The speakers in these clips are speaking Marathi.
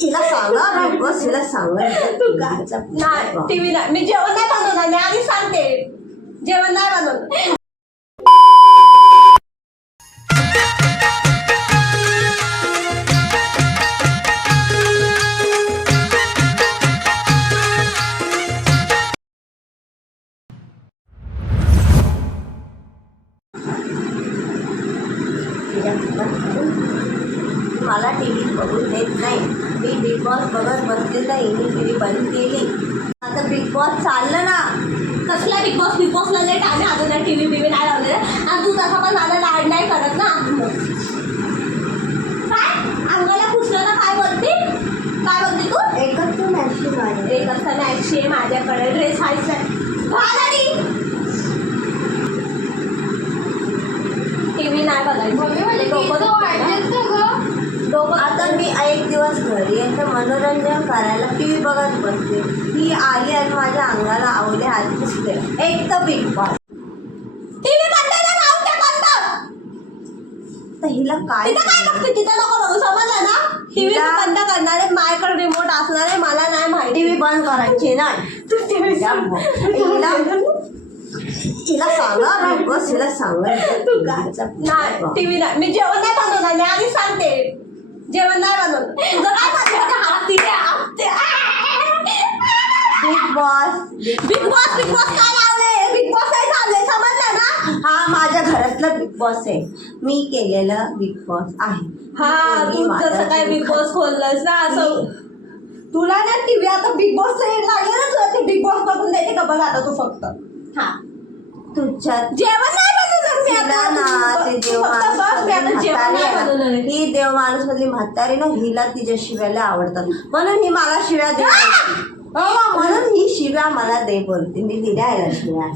तिला सांगा बस तिला सांगा टीव्ही नाही मी जेवण नाही बनवणार मी आधी सांगते जेवण नाही बनवणार मला टीव्ही बघू देत नाही मी बिग बॉस बघत बसले तर हिने टीव्ही बंद केली आता बिग बॉस चाललं ना कसला बिग बॉसला लेट आम्ही अजून टीव्ही बिव्ही नाही लावलेला आणि तू तसा पण मला लाड नाही करत ना काय अंगाला पुसलं ना काय बोलते तू एकच मॅची माझ्या एकच मॅची आहे माझ्याकडे ड्रेस हायचा टीव्ही नाही बघायचं आता मी एक दिवस घरी आहे तर मनोरंजन करायला टीव्ही बघत बसते ही आली आणि माझ्या अंगाला आवडे हात पुसते एक तर बिग बॉस टीव्ही बंद तर हिला काय बघते तिथं नको बघू समजलं ना टीव्ही बंद करणारे माझ्याकडे रिमोट असणारे मला नाही माहिती टीव्ही बंद करायची नाही तिला सांगा बस तिला सांगा नाही टीव्ही नाही मी जेवण नाही बनवणार मी आधी सांगते जेवण नाही बनवणार तुझं काय बिग बॉस काय लावलंय बिग बॉस काय चाललंय समजलं ना हा माझ्या घरातला बिग बॉस आहे मी केलेलं बिग बॉस आहे हा तू जसं काय बिग बॉस खोललंस ना असं तुला ना टीव्ही आता बिग बॉस लागलं ना तुला ते बिग बॉस बघून द्यायचे का बघ आता तू फक्त हा तुझ्यात जेवण नाही बनवणार मी आता ना ते देव ही देव माणूस मधली म्हातारी ना हिला तिच्या शिव्याला आवडतात म्हणून ही मला शिव्या दे म्हणून ही शिव्या मला दे बोलते मी दिल्या आहे शिव्या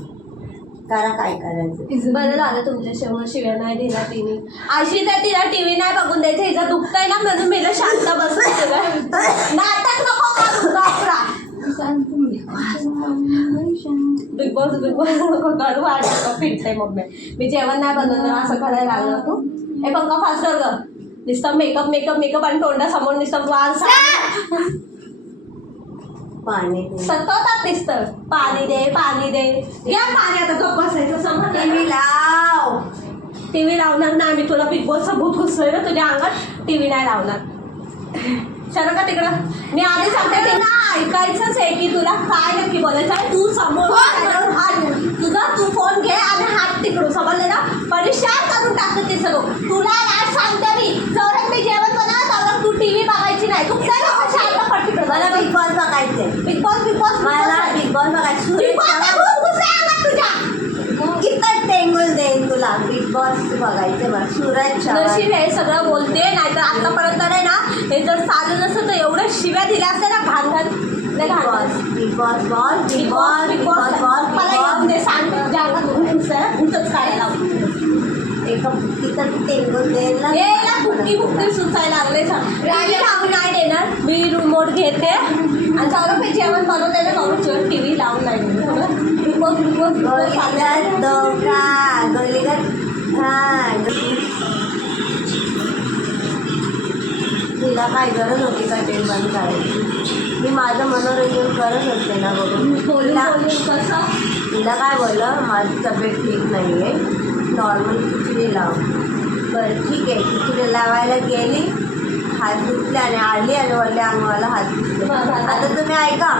करा काय करायचं बरं झालं तुमच्या समोर शिव्या नाही दिला तिने अशी तर तिला टीव्ही नाही बघून द्यायचं हिचं दुखतंय ना म्हणून मी शांत बसतो नाटक नको करू बिग बॉस करू वाटत फिरते मग मी जेवण नाही बनवणार असं करायला लागलं तू हे पंखा फास्ट कर ग नुसतं मेकअप आणि तोंडासमोर नुसतं वास पाणी सतत दिसतं पाणी दे या पाणी आता गप्प बसायचं समज टीव्ही लावणार नाही मी तुला बिग बॉसचा भूत घुसलोय ना तुझ्या अंगात टीव्ही नाही लावणार शरण का तिकडं मी आधी सांगते ते ना ऐकायचंच आहे की तुला काय नक्की बोलायचं आहे तू समोर तुझा तू फोन घे आणि हात तिकडू समजले ना परिशान करून टाकते ते सगळं तुला आज सांगते मी जर मी जेवण बनवत तर तू टीव्ही बघायची नाही तू शांत पड तिकडं मला बिग बॉस बघायचंय बिग बॉस मला बिग बॉस बघायचं तुझ्या किती टेंगल देईन तुला बिग बॉस बघायचं मला सूरज नशीब हे सगळं बोलते नाहीतर आतापर्यंत नाही ना हे जर चालू नसतं तर एवढ्या शिव्या दिल्या असत्या ना घाण बिग बॉस मला येऊन दे सांग भूतच काढायला एका तिथं टेंगल देईल बुक्की सुचायला लागले राणी लावून नाही देणार मी रिमोट घेते आणि सौरभ हे जेवण बनवते ना सौरभ टीव्ही लावून नाही बिग बॉस तिला काय गरज होती का टीव्ही बंद करायची मी माझं मनोरंजन करत होते ना बघून तिला काय बोललं माझी तब्येत ठीक नाही आहे नॉर्मल खिचडी लाव बरं ठीक आहे खिचडी लावायला गेली हात धुतले आणि आली आणि ओल्या अंगाला हात पुसले आता तुम्ही ऐका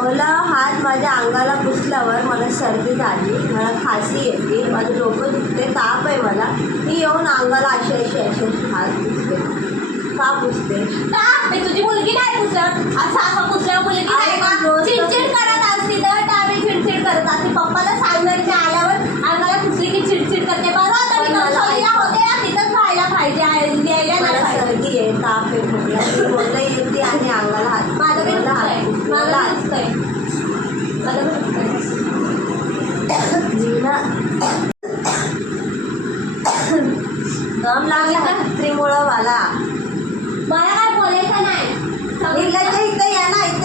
ओला हात माझ्या अंगाला पुसल्यावर मला सर्दी झाली मला खासी येते माझं डोकं दुखते ताप आहे मला ती येऊन अंगाला अशी हात पुसते का पुसते मी तुझी मुलगी नाही पुसत असं पुसल्या मुलगी नाही चिडचिड करत असती तर त्यावेळी चिडचिड करत असते पप्पाला सांगणार मी आल्यावर अंगाला पुसली की चिडचिड करते बरोबर होते तिथंच राहायला पाहिजे मला सर्दी आहे ताप आहे बोललं येते आणि अंगाला हात दम लागला कुत्रीमुळं मला काय बोलायचं नाही इथं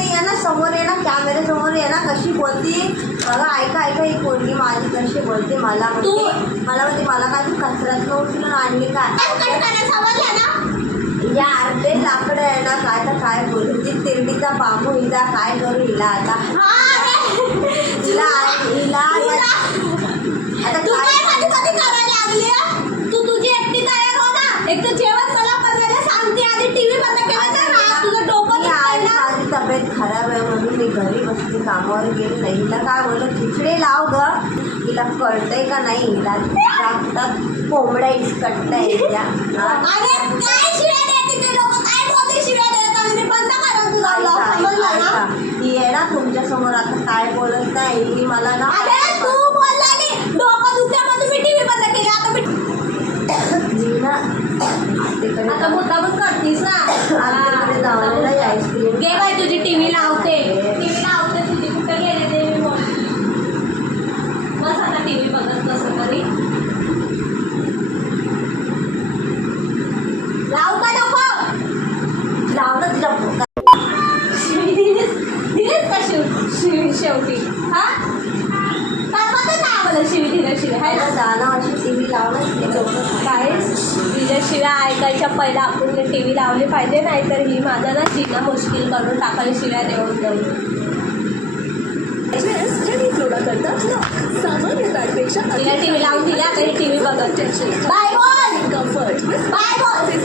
या ना समोर ये ना कॅमेऱ्यासमोर आहे ना कशी बोलती बघा, ऐका ही पोरगी माझी कशी बोलते मला म्हणते मला काय तू कचऱ्यात उचलून आणली काय या अर्धे लाकडं आहे ना काय तर काय बोलू ती तिरडीचा बाबू हिला काय करू हिला आता हिला आता तू तुझी एकटी तयार हो ना. एक तर जेवण मला बनवायला सांगते आधी टीव्ही बंद केला तुझं डोकं माझी तब्येत खराब आहे म्हणून मी घरी बसते कामावर गेली नाही. हिला काय बोलत खिचडी लाव ग हिला कळतंय का नाही हिला कोंबड्या इसकटताय हिला. ती आहे ना तुमच्या समोर आता काय बोलत नाही ही मला ना तू बोलला नाही डोकं दुखल्यापासून मी टीव्ही बंद केली. आता मुद्दामच करतीस ना. आमच्याकडे जाऊन नाही आईस्क्रीम घे बाई तुझी टीव्ही लावते तुझी कुठं गेले ते मी बोल बस आता टीव्ही बघत कसं तरी लाव का नको लावलं तिला दिलीच का शेवटी हा काय म्हणतात ना आम्हाला शिवी दिल्याशिवाय हाय ना जाणं अशी टी व्ही लावणं काय दिल्याशिवाय ऐकायच्या पहिला आपण टी व्ही लावली पाहिजे नाही तर ही माझा ना जीना मुश्किल करून टाकायला शिव्या देऊन देऊन तिला टी व्ही लावून दिला तरी टी व्ही बघत बाय बोल बाय बोल